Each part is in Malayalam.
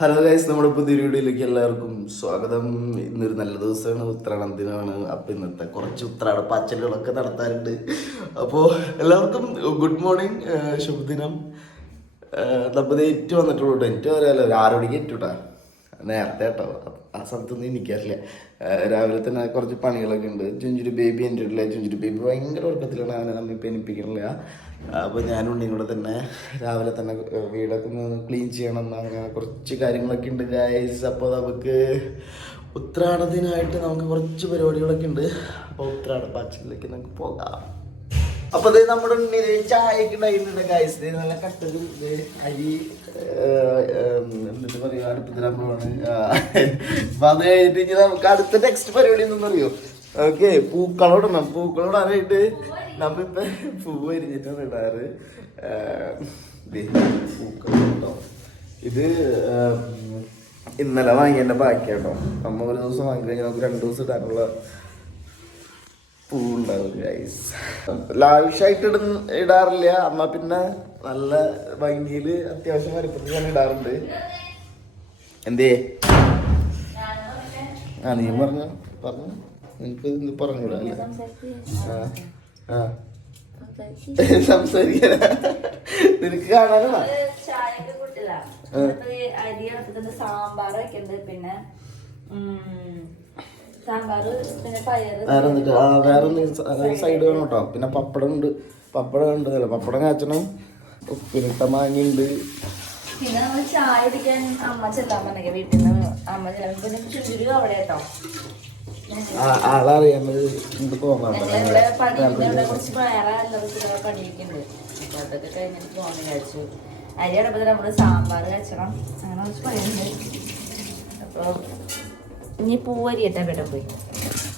ഹലോ ഗൈസ് നമ്മുടെ പുതിയ വീഡിയോയിലേക്ക് എല്ലാവർക്കും സ്വാഗതം. ഇന്നൊരു നല്ല ദിവസമാണ്. ഉത്രാടം ദിനമാണ്. അപ്പം ഇന്നത്തെ കുറച്ച് ഉത്രാട പാച്ചലുകളൊക്കെ നടത്താറുണ്ട് അപ്പോൾ എല്ലാവർക്കും ഗുഡ് മോർണിംഗ് ശുഭദിനം. നമ്മുടെ ഏറ്റു വന്നിട്ടുള്ളൂ കേട്ടോ. എനിക്ക് പറയാമല്ലോ ഒരു ആറ് മണിക്ക് ഏറ്റുട്ടാ. നേരത്തെ കേട്ടോ. ആ സ്ഥലത്തൊന്നും എനിക്കറിയില്ല. രാവിലെ തന്നെ കുറച്ച് പണികളൊക്കെ ഉണ്ട്. ചുഞ്ചുരു ബേബി എന്റെ വീട്ടിലെ ചുഞ്ചുരു ബേബി ഭയങ്കര ഉറക്കത്തിലാണ് അവനെ നമ്മൾ ഇപ്പം എനിപ്പിക്കണില്ല അപ്പോൾ ഞാനും ഉണ്ണിയും കൂടെ തന്നെ രാവിലെ തന്നെ വീടൊക്കെ ഒന്ന് ക്ലീൻ ചെയ്യണം. അങ്ങനെ കുറച്ച് കാര്യങ്ങളൊക്കെ ഉണ്ട് ഗായ്സ് അപ്പോൾ നമുക്ക് ഉത്രാടത്തിനായിട്ട് നമുക്ക് കുറച്ച് പരിപാടികളൊക്കെ ഉണ്ട്. അപ്പോൾ ഉത്രാട പാച്ചിലേക്ക് നമുക്ക് പോകാം. അപ്പൊ ഇത് നമ്മുടെ ഉണ്ണി ചായക്ക് ഉണ്ടായിട്ടുണ്ട് ഗൈസ് നല്ല കട്ടത് അരി എന്നിട്ട് പറയാ അടുപ്പത്തിലാണ് അപ്പൊ അത് കഴിഞ്ഞിട്ട് ഇനി നമുക്ക് അടുത്ത നെക്സ്റ്റ് പരിപാടി എന്തെന്ന് അറിയോ ഓക്കെ പൂക്കളോടണം പൂക്കളോടാനായിട്ട് നമ്മിപ്പോ പൂവ് അരിഞ്ഞിട്ടാണ് ഇടാറ് പൂക്കളോട്ടോ ഇത് ഇന്നലെ വാങ്ങിയതിന്റെ ബാക്കിയാട്ടോ നമ്മ ഒരു ദിവസം വാങ്ങി നമുക്ക് രണ്ടു ദിവസം ഇടാനുള്ള പൂവുണ്ടാവും ഗൈസ് ലാവിഷായിട്ട് ഇടുന്ന ഇടാറില്ല. അമ്മ പിന്നെ നല്ല ഭംഗിയിൽ അത്യാവശ്യം വലുപ്പത്തിൽ ഞാൻ ഇടാറുണ്ട്. എന്തേ? ആ നീ പറഞ്ഞു. പറഞ്ഞു. നിനക്ക് ഇത് പറഞ്ഞൂടാ അല്ലേ? ആ സംസാരിക്കാ നിനക്ക് കാണാനാ? അരി ഇറക്കുന്നത് സാമ്പാർ വെക്കുന്നത് പിന്നെ വേറെ എന്നിട്ട് ആ വേറെ സൈഡ് വേണം കേട്ടോ. പിന്നെ പപ്പടം ഉണ്ട്. പപ്പടം ഉണ്ട് അല്ല പപ്പടം കാച്ചണം. ഉപ്പിനിട്ട മാങ്ങയുണ്ട് പിന്നെ നമ്മൾ ചായ കുടിക്കാൻ അമ്മ ചെല്ലാൻ പറഞ്ഞ വീട്ടിൽ നിന്ന്? അമ്മ ചെല്ലാൻ പിന്നെ ചുരുരു അവിടെ കേട്ടോ. ആ- ആളറിയാമത് ഇത് പോകാം ഞങ്ങളിവിടെ പണിയുടെ ഇവിടെ കുറച്ച് വേറെ എല്ലാവർക്കും പണിയൊക്കെയുണ്ട് അപ്പൊ അതൊക്കെ കഴിഞ്ഞിട്ട് പോകാൻ വിചാരിച്ചു സാമ്പാർ കച്ചണം. അങ്ങനെ കുറച്ച് പണിയുണ്ട്. അപ്പൊ ഇനി പൂവരിയട്ടെ ഇവിടെ പോയി.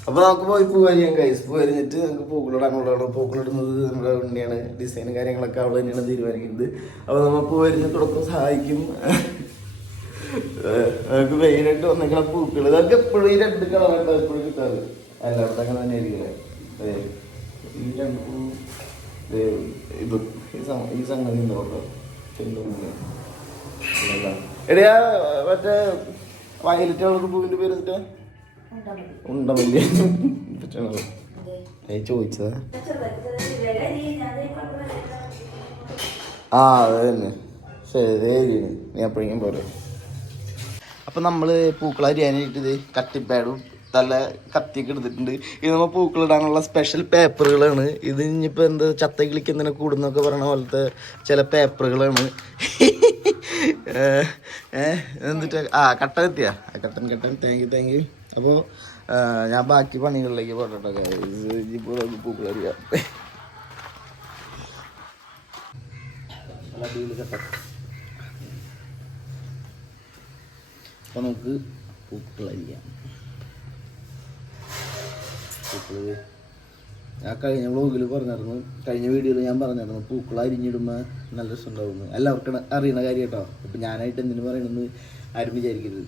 അപ്പൊ നമുക്ക് പോയി പൂ കഴിച്ചു കൈസ് പൂ അരിഞ്ഞിട്ട് നമുക്ക് പൂക്കളോട് അങ്ങോട്ട് പൂക്കളിടുന്നത് നമ്മുടെ ഉണ്ണിയാണ്. ഡിസൈനും കാര്യങ്ങളൊക്കെ അവൾ തന്നെയാണ് തീരുമാനിക്കുന്നത്. അപ്പൊ നമ്മൾ പൂവരിഞ്ഞ് തുടക്കം സഹായിക്കും. നമുക്ക് മെയിനായിട്ട് വന്നേക്കണ പൂക്കൾ ഇതൊക്കെ എപ്പോഴും ഈ രണ്ട് കളറായിട്ട് എപ്പോഴും കിട്ടാറ്. എല്ലായിടത്തും അങ്ങനെ തന്നെ ആയിരിക്കും ഈ രണ്ട് ഇത് ഈ സംഗതി ഉണ്ടോ എടിയാ മറ്റേ വയലറ്റ് കളർ പൂവിന്റെ പേര് എന്നിട്ട്? ഉണ്ടമല്ലേ. ഞാൻ ചോദിച്ചതാ. ആ അത് തന്നെ. ശരി നീ അപ്പോഴേക്കും പോരെ. അപ്പം നമ്മൾ പൂക്കൾ അരിയാനായിട്ട് ഇത് കട്ടിപ്പാഡും നല്ല കത്തിയൊക്കെ എടുത്തിട്ടുണ്ട്. ഇത് നമ്മൾ പൂക്കളിടാനുള്ള സ്പെഷ്യൽ പേപ്പറുകളാണ് ഇത് ഇനിയിപ്പോൾ എന്താ ചത്ത കിളിക്ക് എന്തിനാ കൂടുന്നൊക്കെ പറയണ പോലത്തെ ചില പേപ്പറുകളാണ് എന്നിട്ട് ആ കട്ടൻ എത്തിയാ കട്ടൻ കട്ടൻ. താങ്ക് യു താങ്ക് യു അപ്പോൾ ഞാൻ ബാക്കി പണികളിലേക്ക് പോട്ടെ അറിയാം അപ്പോൾ നമുക്ക് പൂക്കൾ അരിയാം പൂക്കൾ ഞാൻ കഴിഞ്ഞ വ്ളോഗിൽ പറഞ്ഞിരുന്നു കഴിഞ്ഞ വീഡിയോയിൽ ഞാൻ പറഞ്ഞിരുന്നു പൂക്കൾ അരിഞ്ഞിടുമ്പോൾ നല്ല രസമുണ്ടാവുന്നു എല്ലാവർക്കും അറിയണ കാര്യം കേട്ടോ ഇപ്പം ഞാനായിട്ട് എന്തിനു പറയണമെന്ന് ആരും വിചാരിക്കരുത്.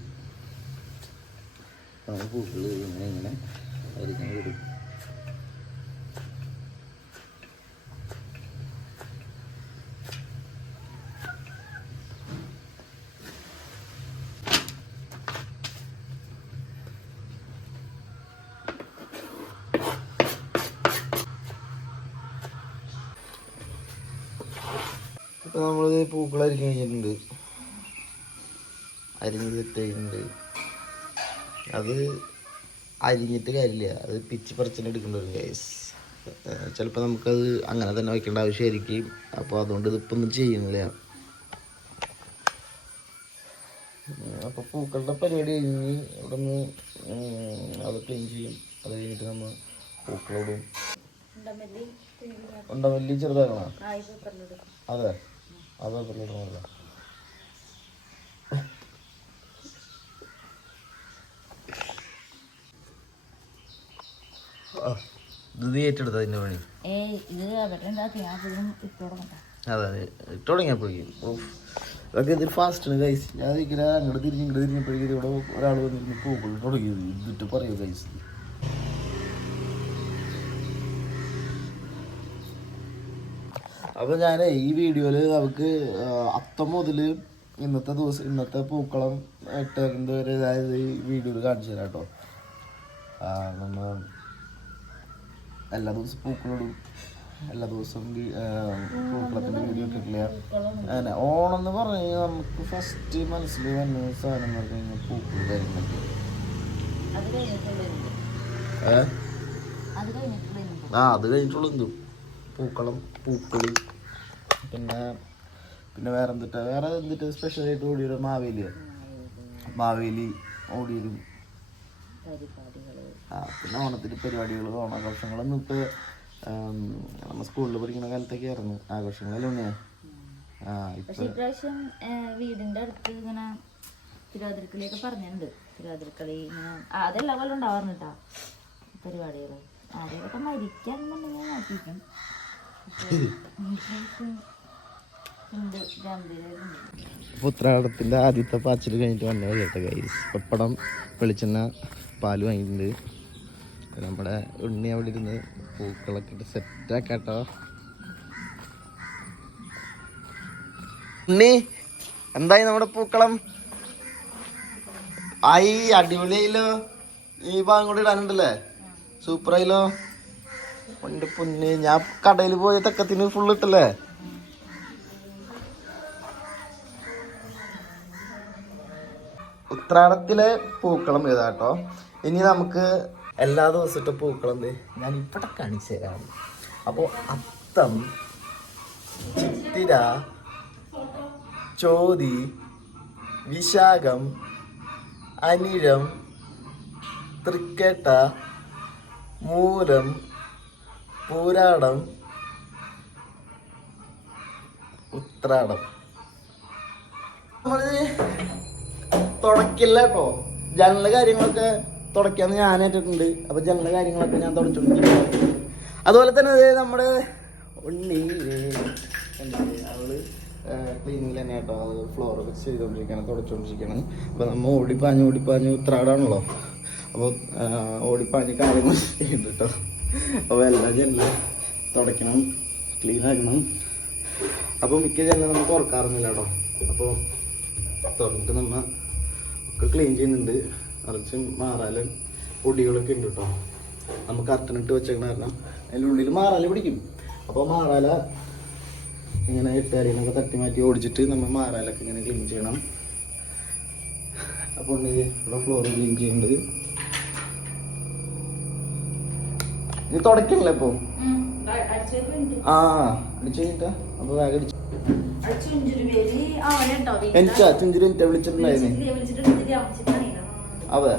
പൂക്കൾ ഇങ്ങനെ ഇങ്ങനെ അരിഞ്ഞ് വിടും ഇപ്പൊ നമ്മൾ പൂക്കൾ അരിഞ്ഞ് കഴിഞ്ഞിട്ടുണ്ട് അരിഞ്ഞ് തെറ്റുണ്ട് അത് അരിഞ്ഞിട്ട് കാര്യമില്ല. അത് പിച്ച് പറിച്ചിട്ട് എടുക്കേണ്ട ഒരു കേസ് ചിലപ്പോൾ നമുക്കത് അങ്ങനെ തന്നെ വയ്ക്കേണ്ട ആവശ്യമായിരിക്കും. അപ്പോൾ അതുകൊണ്ട് ഇതിപ്പോൾ ഒന്നും ചെയ്യുന്നില്ല. അപ്പോൾ പൂക്കളുടെ പരിപാടി കഴിഞ്ഞ് ഇവിടെ നിന്ന് അത് ക്ലീൻ ചെയ്യും. അത് കഴിഞ്ഞിട്ട് നമ്മൾ പൂക്കളോടും ഉണ്ടമല്ലി വലിയ ചെറുതാകണം അതെ. അതെ പിള്ളേർ ഇത് ഞാൻ ഏറ്റെടുത്ത അതിന്റെ പണി? അതെ ഇട്ട് തുടങ്ങിയപ്പോഴേക്കും ഓഫ് ഇതൊക്കെ ഇതിൽ ഫാസ്റ്റാണ് കൈസ് ഞാൻ ഇങ്ങനെ അങ്ങോട്ട് തിരിഞ്ഞ് ഇങ്ങോട്ട് തിരിഞ്ഞപ്പോഴേക്കും ഇവിടെ ഒരാൾ വന്നിരുന്ന് പൂക്കൾ തുടങ്ങിയത്. ഇതിട്ട് പറയൂ കൈസ് അപ്പോൾ ഞാൻ ഈ വീഡിയോയിൽ നമുക്ക് അത്തം മുതൽ ഇന്നത്തെ ദിവസം ഇന്നത്തെ പൂക്കളം ഇട്ടേക്കുന്നത് വരെ അതായത് ഈ വീഡിയോയിൽ കാണിച്ചു തരാം കേട്ടോ നമ്മ എല്ലാ ദിവസവും പൂക്കളിടും. എല്ലാ ദിവസവും പൂക്കളത്തിന്റെ വീഡിയോ ഇട്ടിട്ടില്ല അങ്ങനെ ഓണം എന്ന് പറഞ്ഞു കഴിഞ്ഞാൽ നമുക്ക് ഫസ്റ്റ് മനസ്സിൽ വന്ന സാധനം എന്ന് പറഞ്ഞു കഴിഞ്ഞാൽ പൂക്കൾ കാര്യങ്ങളൊക്കെ. ആ അത് കഴിഞ്ഞിട്ടുള്ള എന്തും. പൂക്കളം പൂക്കളി പിന്നെ പിന്നെ വേറെ എന്തിട്ടാ? വേറെ എന്തിട്ട് സ്പെഷ്യലായിട്ട് ഓടിയൊരു മാവേലിയാണ് മാവേലി ഓടിയൊരു പിന്നെ ഓണത്തിന് പരിപാടികൾ ഓണാഘോഷങ്ങളൊന്നും ഇപ്പോൾ നമ്മൾ സ്കൂളിൽ പഠിക്കുന്ന കാലത്തൊക്കെ ആയിരുന്നു ആഘോഷങ്ങളെല്ലാം ഉണ്ണിയാ? ആ പക്ഷെ ഇപ്പം ഇപ്രാവശ്യം വീടിന്റെ അടുത്ത് ഇങ്ങനെ തിരുവാതിരക്കളിയൊക്കെ പറഞ്ഞിട്ടുണ്ട്. തിരുവാതിരക്കളി ഇങ്ങനെ ആ, അതെല്ലാ കൊല്ലം ഉണ്ടാവാറുണ്ട് കേട്ടോ പരിപാടികൾ ആരെയൊക്കെ മരിക്കാന്നുണ്ടെങ്കിൽ നോക്കിയിരിക്കും. ഉത്രാടത്തിന്റെ ആദ്യത്തെ പാച്ചിൽ കഴിഞ്ഞിട്ട് വന്ന കേട്ടോ കൈസ് പപ്പടം വെളിച്ചെണ്ണ പാൽ വാങ്ങിയിട്ടുണ്ട്. നമ്മുടെ ഉണ്ണി അവിടെ ഇരുന്ന് പൂക്കളൊക്കെ ഇട്ട് സെറ്റാക്കാട്ടോ ഉണ്ണി എന്തായി നമ്മുടെ പൂക്കളം? ആയി അടിപൊളിയായില്ലോ. ഈ ഭാഗം കൂടി ഇടാനുണ്ടല്ലേ? സൂപ്പറായില്ലോ ഉണ്ട് പൊന്ന്. ഞാൻ കടയിൽ പോയ തെക്കത്തിന് ഫുൾ ഇട്ടല്ലേ? ഉത്രാടത്തിലെ പൂക്കളം ഇതാട്ടോ. ഇനി നമുക്ക് എല്ലാ ദിവസത്തെ പൂക്കളെന്ന് ഞാൻ ഇവിടെ കാണിച്ചു തരാം. അപ്പോൾ അത്തം ചിത്തിര ചോതി വിശാഖം അനിഴം തൃക്കേട്ട മൂലം പൂരാടം ഉത്രാടം. നമ്മൾ തുടക്കില്ല കേട്ടോ. ജനല കാര്യങ്ങളൊക്കെ തുടയ്ക്കാന്ന് ഞാൻ ഏറ്റിട്ടുണ്ട്. അപ്പൊ ജനല കാര്യങ്ങളൊക്കെ ഞാൻ തുടച്ചിട്ടുണ്ട്. അതുപോലെ തന്നെ നമ്മുടെ ഉണ്ണി? അവൾ ക്ലീനിങ് തന്നെ കേട്ടോ അത് ഫ്ലോർ ഒക്കെ ചെയ്തോണ്ടിരിക്കണം തുടച്ചോണ്ടിരിക്കണം അപ്പൊ നമ്മ ഓടിപ്പാഞ്ഞ് ഓടിപ്പാഞ്ഞ് ഉത്രാടാണല്ലോ. അപ്പോൾ ഓടിപ്പാഞ്ഞ് കാര്യങ്ങൾ ചെയ്യുന്നുണ്ട് കേട്ടോ. അപ്പോൾ എല്ലാ ജനല തുടയ്ക്കണം ക്ലീൻ ആക്കണം. അപ്പോൾ മിക്ക ജനല നമ്മൾ തുറക്കാറൊന്നുമില്ല കേട്ടോ. അപ്പോൾ തുറന്നിട്ട് നമ്മ ഒക്കെ ക്ലീൻ ചെയ്യുന്നുണ്ട്. കുറച്ച് മാറാലും പൊടികളൊക്കെ ഉണ്ട് കേട്ടോ നമുക്ക് അത്തനിട്ട് വെച്ചേക്കണ കാരണം അതിന്റെ ഉള്ളിൽ മാറാല പിടിക്കും. അപ്പോൾ മാറാല ഇങ്ങനെ ഇട്ടാരിനൊക്കെ തട്ടി മാറ്റി ഓടിച്ചിട്ട് നമ്മൾ മാറാലൊക്കെ ഇങ്ങനെ ക്ലീൻ ചെയ്യണം. അപ്പോൾ ഇവിടെ ഫ്ലോർ ക്ലീൻ ചെയ്യുന്നത് ഇത് തുടക്കണല്ലേ ഇപ്പോൾ ആ അടിച്ചു കഴിഞ്ഞിട്ടാ. അപ്പോൾ വേഗം അടിച്ചു. എനിക്കാ ചുഞ്ചിരി എനിക്ക് വിളിച്ചിട്ടുണ്ടായിരുന്നു അതെ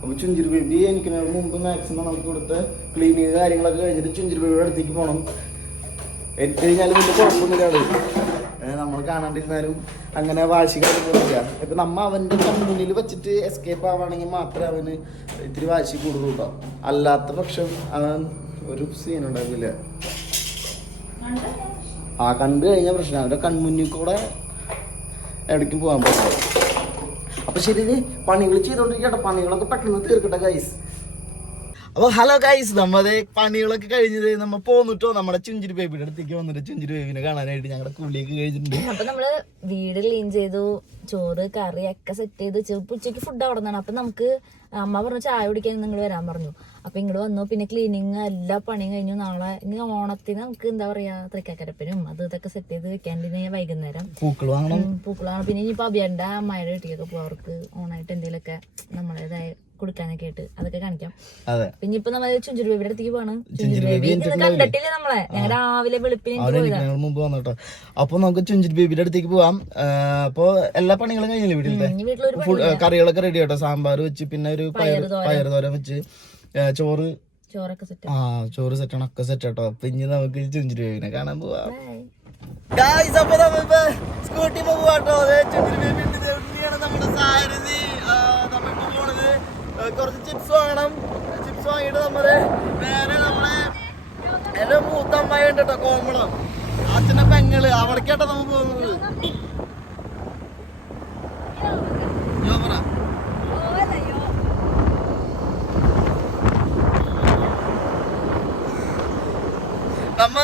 അപ്പൊ ചുഞ്ചിരി ബേബി എനിക്ക് മുമ്പ് മാക്സിമം നമുക്ക് കൊടുത്ത് ക്ലീനിങ് കാര്യങ്ങളൊക്കെ കഴിഞ്ഞിട്ട് ചുഞ്ചിരി ബേബിയുടെ അടുത്തേക്ക് പോകണം എനിക്ക് കഴിഞ്ഞാലും വലിയ കുഴപ്പമൊന്നുമില്ല നമ്മൾ കാണാണ്ടിരുന്നാലും അങ്ങനെ വാശി കാര്യങ്ങളൊന്നുമില്ല ഇപ്പൊ നമ്മ അവന്റെ കമ്പനിയിൽ വെച്ചിട്ട് എസ്കേപ്പ് ആവുകയാണെങ്കിൽ മാത്രമേ അവന് ഇത്തിരി വാശി കൂടുതലുണ്ടോ കേട്ടോ അല്ലാത്ത പക്ഷം അവൻ ഒരു സീൻ ഉണ്ടാവില്ല. ആ കണ്ടു കഴിഞ്ഞ പ്രശ്നം. അവരുടെ കൺമുന്നിൽ കൂടെ എവിടേക്കും പോകാൻ പറ്റില്ല. അപ്പൊ ശരി ഇത് പണികൾ ചെയ്തോണ്ടിരിക്കട്ടെ. പണികളൊക്കെ പെട്ടെന്ന് തീർക്കട്ടെ ഗൈസ് അപ്പൊ ഹലോ ഗൈസ് നമ്മത് പണികളൊക്കെ കഴിഞ്ഞത് നമ്മ പോന്നിട്ടോ. നമ്മുടെ ചുഞ്ചിരി ബേബിയുടെ അടുത്തേക്ക് വന്നിട്ട് ചുഞ്ചിരി ബേബിനെ കാണാനായിട്ട് ഞങ്ങളുടെ കൂലിയൊക്കെ കഴിഞ്ഞിട്ടുണ്ട്. അപ്പൊ നമ്മൾ വീട് ക്ലീൻ ചെയ്തു ചോറ് കറി ഒക്കെ സെറ്റ് ചെയ്ത്. ഉച്ചയ്ക്ക് ഫുഡ് അവിടെ നിന്നാണ്. അപ്പൊ നമുക്ക് അമ്മ പറഞ്ഞു ചായ കുടിക്കാൻ നിങ്ങൾ വരാൻ പറഞ്ഞു. അപ്പൊ ഇങ്ങോട്ട് വന്നു. പിന്നെ ക്ലീനിങ് എല്ലാ പണിയും കഴിഞ്ഞു. നാളെ ഇനി ഓണത്തിന് നമുക്ക് എന്താ പറയാ തൃക്കാക്കരപ്പനും അത് ഇതൊക്കെ സെറ്റ് ചെയ്ത് വെക്കാണ്ടിന് വൈകുന്നേരം. പൂക്കൾ വാങ്ങണം. പൂക്കൾ പൂക്കളാണ് പിന്നെ ഇനിയിപ്പോ അഭിയണ്ട അമ്മായിയുടെ വീട്ടിലേക്ക് പോകും അവർക്ക് ഓണായിട്ട് എന്തെങ്കിലുമൊക്കെ നമ്മളേതായ കൊടുക്കാനൊക്കെ ആയിട്ട് അതൊക്കെ കാണിക്കാം. പിന്നെ ഇപ്പൊ നമ്മൾ ചുഞ്ചുരു ബേബിയുടെ അടുത്തേക്ക് പോവാണ്. ചുഞ്ചുരു ബേബി കണ്ടിട്ടില്ലേ നമ്മളെ? ഞങ്ങൾ രാവിലെ വെളുപ്പിന് മുമ്പ് വന്നോട്ടോ അപ്പൊ നമുക്ക് ചുഞ്ചിരി ബേബിയുടെ അടുത്തേക്ക് പോവാം. അപ്പൊ എല്ലാ പണികളും കഴിഞ്ഞില്ലേ വീട്ടിലത്തെ? കറികളൊക്കെ റെഡി ആട്ടോ. സാമ്പാർ വെച്ച് പിന്നെ ഒരു പയർ പയർ തോരൻ. വെച്ച് ചോറ്. ആ ചോറ് സെറ്റാണ് ഒക്കെ സെറ്റ് ആട്ടോ. അപ്പൊ ഇനി നമുക്ക് ചുഞ്ചിരി ബേബിനെ കാണാൻ പോവാം. ഗായ്സ് അപ്പൊ നമ്മളിപ്പോ സ്കൂട്ടി പോവാട്ടോ. ചുഞ്ചിരി ബേബി ഉണ്ട് നമ്മുടെ സാരഥി ആ, നമ്മളിപ്പോ പോണത് ആ, കുറച്ച് ചിപ്സ് വാങ്ങണം ചിപ്സ് വാങ്ങിയിട്ട് നമ്മൾ നേരെ നമ്മളെ എന്റെ മൂത്ത അമ്മായി ഉണ്ട് കേട്ടോ കോമളം. അച്ഛന്റെ പെങ്ങൾ. അവിടേക്കാട്ടോ നമ്മൾ പോകുന്നത്. നമ്മ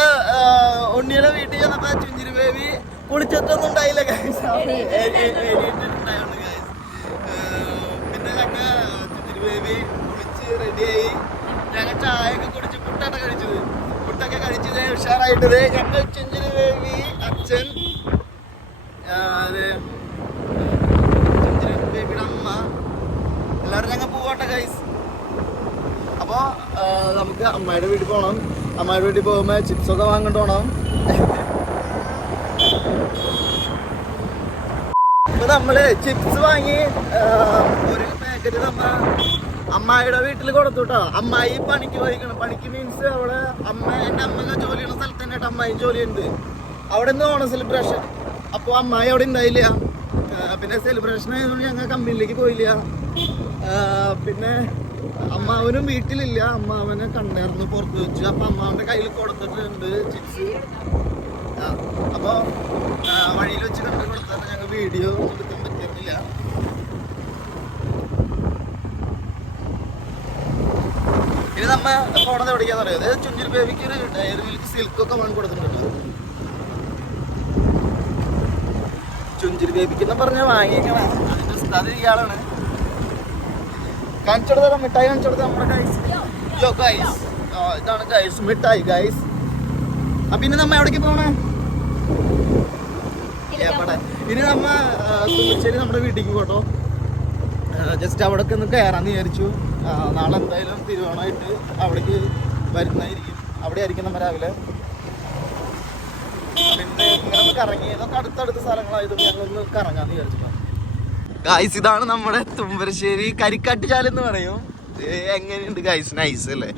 ഉണ്ണിയുടെ വീട്ടിൽ ചെന്നപ്പോ ചുഞ്ചിരി ബേബി കുളിച്ചിട്ടൊന്നും ഉണ്ടായില്ല guys. ഞങ്ങ ചായ ഒക്കെ കുടിച്ച് പുട്ടൊക്കെ കഴിച്ചത്. പുട്ടൊക്കെ കഴിച്ചത് ഉഷാറായിട്ടത് ഞങ്ങൾ ചെഞ്ചിന് ബേബി അച്ഛൻ അതെ ബേബിയുടെ അമ്മ. എല്ലാവരും ഞങ്ങൾ പോവട്ടെ ഗൈസ് അപ്പോൾ നമുക്ക് അമ്മയുടെ വീട്ടിൽ പോകണം അമ്മയുടെ വീട്ടിൽ പോകുമ്പോൾ ചിപ്സൊക്കെ വാങ്ങിട്ട് പോകണം ഇപ്പൊ നമ്മൾ ചിപ്സ് വാങ്ങി ഒരു പാക്കറ്റ് നമ്മ അമ്മായിയുടെ വീട്ടിൽ കൊടുത്തു കേട്ടോ അമ്മായി പണിക്ക് പോയിക്കണം. പണിക്ക് മീൻസ് അവിടെ അമ്മ എന്റെ അമ്മ ജോലി ചെയ്യുന്ന സ്ഥലത്ത് തന്നെ അമ്മായി ജോലി ഉണ്ട് അവിടെ നിന്ന് ഓണം സെലിബ്രേഷൻ അപ്പോൾ അമ്മായി അവിടെ ഉണ്ടായില്ല പിന്നെ സെലിബ്രേഷൻ ആയതുകൊണ്ട് ഞങ്ങൾ കമ്പനിയിലേക്ക് പോയില്ല. പിന്നെ അമ്മാവനും വീട്ടിലില്ല. അമ്മാവനെ കണ്ടായിരുന്നു പുറത്ത് വെച്ചു. അപ്പൊ അമ്മാവന്റെ കയ്യിൽ കൊടുത്തിട്ടുണ്ട് ചിപ്സ് ആ, അപ്പൊ വഴിയിൽ വെച്ച് കണ്ടു കൊടുത്തപ്പോൾ ഞങ്ങൾ വീഡിയോ എടുക്കാൻ പറ്റുന്നില്ല ഇനി നമ്മ പോണത് എവിടേക്കാന്ന് അറിയാം? അതായത് ചുഞ്ചിൽ ബേബിക്ക് ഒരു ഡയറി മിൽക്ക് സിൽക്ക് ഒക്കെ വാങ്ങി കൊടുക്കുന്നുണ്ട് ചുഞ്ചിൽ ബേബിക്ക് എന്ന് പറഞ്ഞാൽ വാങ്ങിയേക്കണം. അതിന്റെ സ്ഥലം ഇയാളാണ് കാണിച്ചു കൊടുത്താൽ മിഠായി കാണിച്ചെടുത്ത നമ്മുടെ ഗൈസ് യോ ഗൈസ് ഇതാണ് ഗൈസ് മിഠായി ഗൈസ് അപ്പൊ ഇനി നമ്മ എവിടേക്ക് പോണേ? എവിടെ? ഇനി നമ്മ തുമ്പശ്ശേരി നമ്മുടെ വീട്ടിലേക്ക് പോട്ടോ. ജസ്റ്റ് അവിടേക്ക് ഒന്ന് കയറാന്ന് വിചാരിച്ചു. നാളെ എന്തായാലും തിരുവോണമായിട്ട് അവിടേക്ക് വരുന്നതായിരിക്കും. അവിടെ ആയിരിക്കും നമ്മൾ രാവിലെ. പിന്നെ ഇങ്ങനെ കറങ്ങി ഇതൊക്കെ അടുത്തടുത്ത സ്ഥലങ്ങളായതുകൊണ്ട് ഞങ്ങളൊന്ന് കറങ്ങാന്ന് വിചാരിച്ചിട്ടാണ് ഗായ്സ് ഇതാണ് നമ്മുടെ തുമ്പരശ്ശേരി കരിക്കാട്ട് ചാൽ എന്ന് പറയും. എങ്ങനെയുണ്ട് ഗൈസ് നൈസ് അല്ലേ?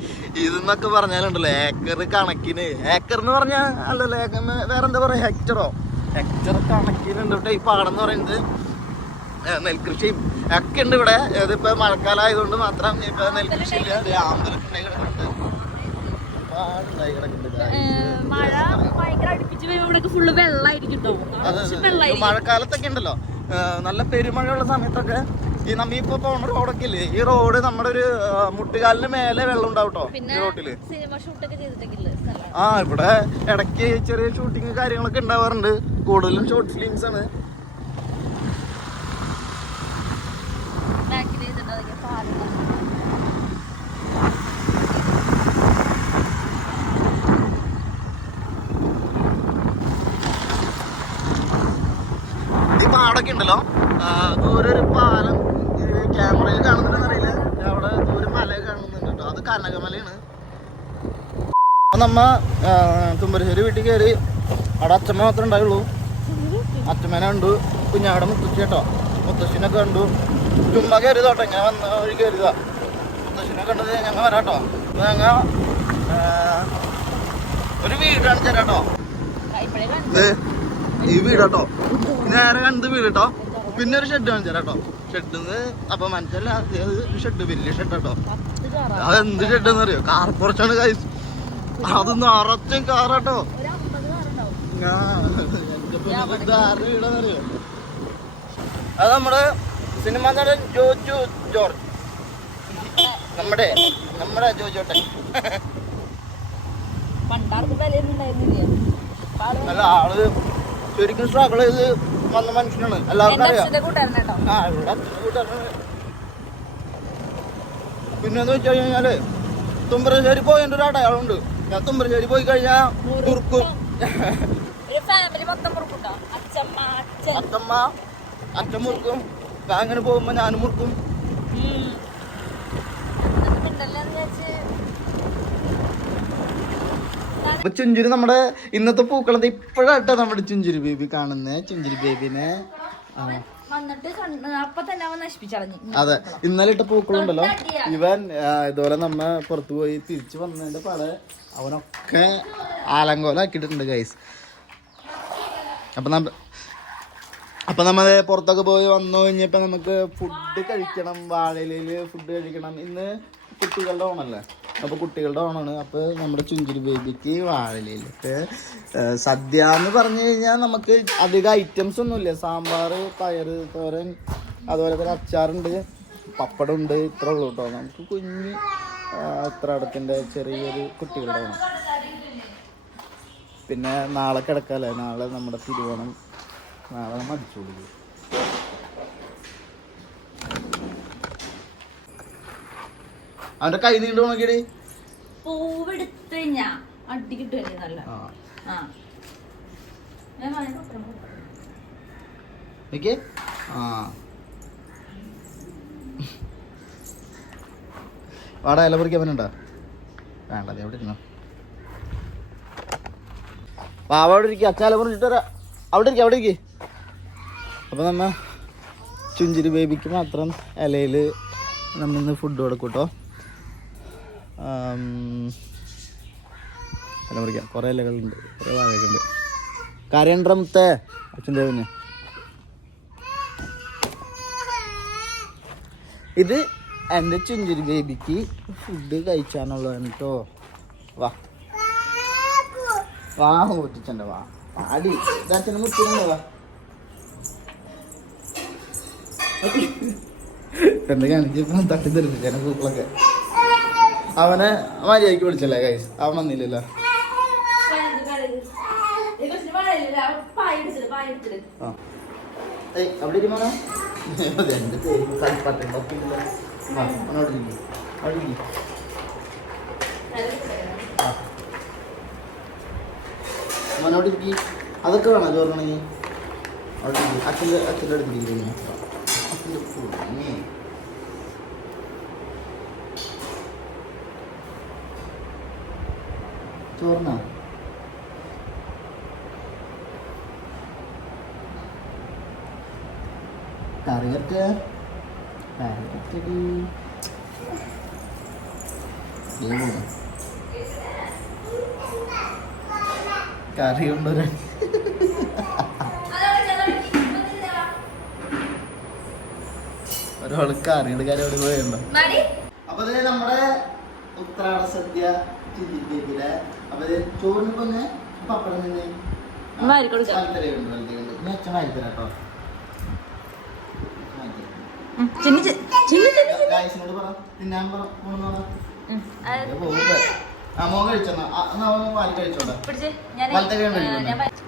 ഇതെന്നൊക്കെ പറഞ്ഞാലുണ്ടല്ലോ ഏക്കർ കണക്കിന്. ഏക്കർ എന്ന് പറഞ്ഞാൽ അല്ലല്ലോ ഏക്കർ വേറെന്താ പറയുക പറയാ ഹെക്ടറോ ഹെക്ടർ കണക്കിനുണ്ട് കേട്ടോ ഈ പാടം എന്ന് പറയുന്നത്. നെൽകൃഷിയും ഒക്കെ ഉണ്ട് ഇവിടെ. ഇതിപ്പോ മഴക്കാലം ആയതുകൊണ്ട് മാത്രം ഇപ്പൊ നെൽകൃഷിയില്ല. ദേ ആമ്പലൊക്കെ കിടക്കുന്നുണ്ട്. കിടക്കുന്നുണ്ട്. മഴക്കാലത്തൊക്കെ ഉണ്ടല്ലോ. നല്ല പെരുമഴയുള്ള സമയത്തൊക്കെ ഈ നമ്മ ഇപ്പൊ പോണ റോഡൊക്കെ ഇല്ലേ? ഈ റോഡ് നമ്മുടെ ഒരു മുട്ടുകാലിന് മേലെ വെള്ളം ഉണ്ടാവും ട്ടോ ഈ റോട്ടിൽ. ആ ഇവിടെ ഇടയ്ക്ക് ചെറിയ ഷൂട്ടിങ് കാര്യങ്ങളൊക്കെ ഉണ്ടാവാറുണ്ട്. കൂടുതലും ഷോർട്ട് ഫിലിംസ് ആണ് ബാക്കിൽ ചെയ്തിട്ട് അതൊക്കെ പാലം പാടൊക്കെ ഉണ്ടല്ലോ. ദൂരെ ഒരു പാലം ക്യാമറയിൽ കാണുന്നുണ്ടെന്ന് അറിയില്ല അവിടെ ദൂരെ മല കാണുന്നുണ്ട് കേട്ടോ. അത് കനകമലയാണ്. അപ്പൊ നമ്മ തുമ്പരശ്ശേരി വീട്ടിൽ കയറി അവിടെ അച്ഛമ്മ മാത്രമേ ഉണ്ടായുള്ളൂ അച്ഛമ്മേനെ കണ്ടു. കുഞ്ഞാടെ മുത്തശ്ശി കേട്ടോ. മുത്തശ്ശിനൊക്കെ കണ്ടു. ചുമ്മാ കയറിയതോട്ടെ ഞാൻ വന്ന വഴി കയറിയതാ. മുത്തശ്ശിനെ കണ്ടത് ഞങ്ങൾ വരാട്ടോ അപ്പൊ ഞങ്ങ ഒരു വീടാണ് കാണിച്ചു തരാം കേട്ടോ. ഇത് ഈ വീട് കേട്ടോ നേരെ കണ്ട് വീട് കേട്ടോ പിന്നെ ഒരു ഷെഡ് കാണിച്ചു കേട്ടോ ഷെഡ് അപ്പൊ മനസ്സിലല്ല അത് ഷെഡ് വലിയ ഷെഡ് കേട്ടോ. അതെന്ത് ഷെഡ് എന്നറിയോ? കാർ കുറച്ചാണ് കൈസ് അത് നിറച്ചും കാർ കേട്ടോ അത് നമ്മുടെ സിനിമ നടൻ ജോജു ജോർജ്. നമ്മുടെ നമ്മുടെ ജോജോട്ടൻ പണ്ടാർക്ക് വിലയൊന്നും ഉണ്ടായിരുന്നില്ല. അല്ല ആൾ ശരിക്കും സ്ട്രഗിൾ ചെയ്ത് വന്ന മനുഷ്യനാണ്. എല്ലാവർക്കും അറിയാം. ആ, ഇവിടെ കൂട്ടുകാരനാണ്. പിന്നെന്ന് വെച്ച് കഴിഞ്ഞാൽ തുമ്പരശ്ശേരി പോയതിന്റെ ഒരു അടയാളുണ്ട് ഞാൻ തുമ്പരശ്ശേരി പോയി കഴിഞ്ഞാൽ കുറുക്കും അച്ഛമ്മ അച്ഛൻ. മുറുക്കും. അങ്ങനെ പോകുമ്പോ ഞാനും മുറുക്കും. ഉണ്ടല്ലോ എന്ന് വിചാരിച്ച് അപ്പൊ ചുഞ്ചുരി നമ്മുടെ ഇന്നത്തെ പൂക്കളത് ഇപ്പോഴാട്ടോ നമ്മുടെ ചുഞ്ചുരി ബേബി കാണുന്നേ ചുഞ്ചുരി ബേബിനെ. അതെ ഇന്നലെ ഇട്ട പൂക്കളുണ്ടല്ലോ. ഇവൻ ഇതുപോലെ നമ്മ പുറത്തു പോയി തിരിച്ചു വന്നതിന്റെ പാടെ അവനൊക്കെ ആലങ്കോലാക്കിയിട്ടുണ്ട് ഗൈസ് അപ്പൊ നമ്മ അപ്പൊ നമ്മൾ പുറത്തൊക്കെ പോയി വന്നു കഴിഞ്ഞപ്പോ നമുക്ക് ഫുഡ് കഴിക്കണം വാഴയിലയിൽ ഫുഡ് കഴിക്കണം. ഇന്ന് കുട്ടികളുടെ ഓണല്ലേ? അപ്പൊ കുട്ടികളുടെ ഓണാണ്. അപ്പോൾ നമ്മുടെ ചുഞ്ചിരി ബേബിക്ക് വാഴയിലയിലൊക്കെ ഏ, സദ്യ എന്ന് പറഞ്ഞു കഴിഞ്ഞാൽ നമുക്ക് അധികം ഐറ്റംസ് ഒന്നുമില്ല. സാമ്പാർ പയറ് തോരൻ അതുപോലെ തന്നെ അച്ചാറുണ്ട് പപ്പടമുണ്ട്. ഇത്ര ഉള്ളൂ കേട്ടോ. നമുക്ക് കുഞ്ഞ് അത്ര അടുത്തിന്റെ ചെറിയൊരു കുട്ടികളുടെ ഓണം. പിന്നെ നാളെ കിടക്കാല്ലേ? നാളെ നമ്മുടെ തിരുവോണം. നാളെ മടിച്ചു കൊടുക്കും അവന്റെ കൈ നീണ്ടു നോക്കിയടി. പൂവെടുത്ത് ഞാൻ അടി കിട്ടുമല്ലേ നല്ല ആ. വാടാ ഇല പറിക്കാൻ പറ്റുണ്ടോ വേണ്ട അതെ എവിടെ ഇരുന്നോ. വാ അവിടെ ഇരിക്കുക അച്ഛാല പറഞ്ഞിട്ട് വരാം. അവിടെ ഇരിക്കുക അവിടെ ഇരിക്കുക അപ്പോൾ നമ്മ ചുഞ്ചിരി ബേബിക്ക് മാത്രം ഇലയിൽ നമ്മളിന്ന് ഫുഡ് കൊടുക്കും കേട്ടോ മുറിക്കാം കുറേ ഇലകളുണ്ട് കുറേ വാഴയൊക്കെ ഉണ്ട് കരയണ്ടമത്തെ അച്ഛന്റെ പിന്നെ. ഇത് എന്റെ ചുഞ്ചിരി ബേബിക്ക് ഫുഡ് കഴിച്ചാനുള്ളതാണ് കേട്ടോ വാ. വാ പൊട്ടിച്ചണ്ട വാ. അടി ഇതാച്ചനെ മുത്തിനുണ്ടോ വാ. എന്തൊക്കെയാണ് ഇപ്പം തട്ടി തെറിപ്പിച്ചാണ് പൂക്കളൊക്കെ. അവനെ മര്യാദയ്ക്ക് വിളിച്ചല്ലേ കൈസ് അവൻ വന്നില്ലല്ലോ. അവിടെ അതൊക്കെ വേണം? ചോറിനാണെങ്കിൽ. അച്ഛന്റെ അച്ഛന്റെ അടുത്തിരിക്കുന്നു അച്ഛന്റെ ചോറിനാ? കറി വരട്ടെ കറി പോണു. കറി കൊണ്ടുവരാൻ പോയുണ്ടോ. അപ്പൊ നമ്മുടെ ഉത്രാട സദ്യ ചിന്തിപ്പിക്കില്ല ഇത് ചോറിന് പിന്നെ പപ്പടം തന്നെ.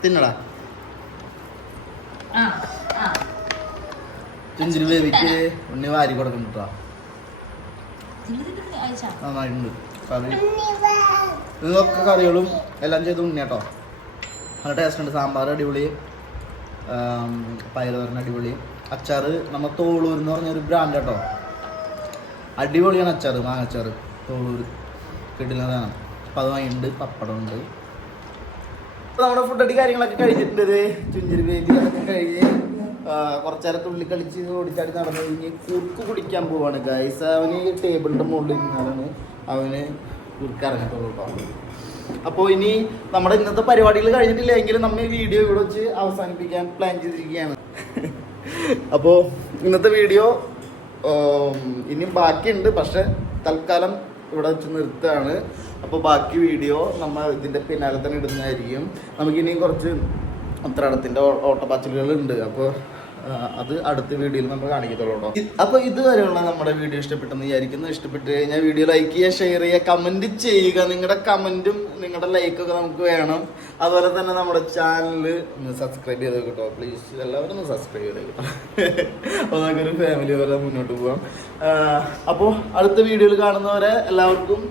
തിന്നടാ. വേവിക്ക് ഉണ്ണി വാരി കൊടുക്കുന്നുണ്ടോ. നന്നായിട്ടുണ്ട്. കറി ഇതൊക്കെ കറികളും എല്ലാം ചെയ്ത് ഉണ്ണി കേട്ടോ നല്ല ടേസ്റ്റ് ഉണ്ട്. സാമ്പാർ അടിപൊളി. പയറുതോരൻ അടിപൊളി. അച്ചാറ് നമ്മൾ തോളൂർ എന്ന് പറഞ്ഞൊരു ബ്രാൻഡ് കേട്ടോ അടിപൊളിയാണ് അച്ചാറ് മാങ്ങച്ചാറ് തോളൂർ കിട്ടുന്നതാണ്. അപ്പം അത് വാങ്ങിയിട്ടുണ്ട്. പപ്പടം ഉണ്ട്. നമ്മുടെ ഫുഡ് അടി കാര്യങ്ങളൊക്കെ കഴിച്ചിട്ടുണ്ട് ചുഞ്ചിരി വേദി അതൊക്കെ കഴിഞ്ഞ് ആ, കുറച്ചേരം തുള്ളി കളിച്ച് ഓടിച്ചാടി നടന്നു കഴിഞ്ഞ് കുറുക്ക് കുടിക്കാൻ പോവാണ് ഗൈസ് അവന് ടേബിളിന്റെ മുകളിൽ ഇരുന്നാലാണ് അവന് ഇറങ്ങത്തുള്ളൂ അപ്പോൾ ഇനി നമ്മുടെ ഇന്നത്തെ പരിപാടികൾ കഴിഞ്ഞിട്ടില്ല എങ്കിലും നമ്മൾ ഈ വീഡിയോ ഇവിടെ വെച്ച് അവസാനിപ്പിക്കാൻ പ്ലാൻ ചെയ്തിരിക്കുകയാണ്. അപ്പോൾ ഇന്നത്തെ വീഡിയോ ഇനിയും ബാക്കിയുണ്ട് പക്ഷെ തൽക്കാലം ഇവിടെ വെച്ച് നിർത്തുകയാണ്. അപ്പോൾ ബാക്കി വീഡിയോ നമ്മൾ ഇതിന്റെ പിന്നാലെ തന്നെ ഇടുന്നതായിരിക്കും. നമുക്കിനിയും കുറച്ച് ഉത്രാടത്തിന്റെ ഓട്ടപ്പാച്ചിലുകളുണ്ട് അപ്പോൾ അത് അടുത്ത വീഡിയോയിൽ നമ്മൾ കാണിക്കത്തുള്ളൂ കേട്ടോ അപ്പോൾ ഇതുവരെയുള്ള നമ്മുടെ വീഡിയോ ഇഷ്ടപ്പെട്ടെന്ന് വിചാരിക്കുന്നു. ഇഷ്ടപ്പെട്ട് കഴിഞ്ഞാൽ വീഡിയോ ലൈക്ക് ചെയ്യുക ഷെയർ ചെയ്യുക കമന്റ് ചെയ്യുക. നിങ്ങളുടെ കമന്റും നിങ്ങളുടെ ലൈക്കൊക്കെ നമുക്ക് വേണം. അതുപോലെ തന്നെ നമ്മുടെ ചാനൽ ഒന്ന് സബ്സ്ക്രൈബ് ചെയ്ത് കേട്ടോ. പ്ലീസ് എല്ലാവരും ഒന്ന് സബ്സ്ക്രൈബ് ചെയ്ത് കേട്ടോ. അപ്പോൾ നമുക്കൊരു ഫാമിലി വരെ മുന്നോട്ട് പോകാം അപ്പോൾ അടുത്ത വീഡിയോയിൽ കാണുന്നവരെ എല്ലാവർക്കും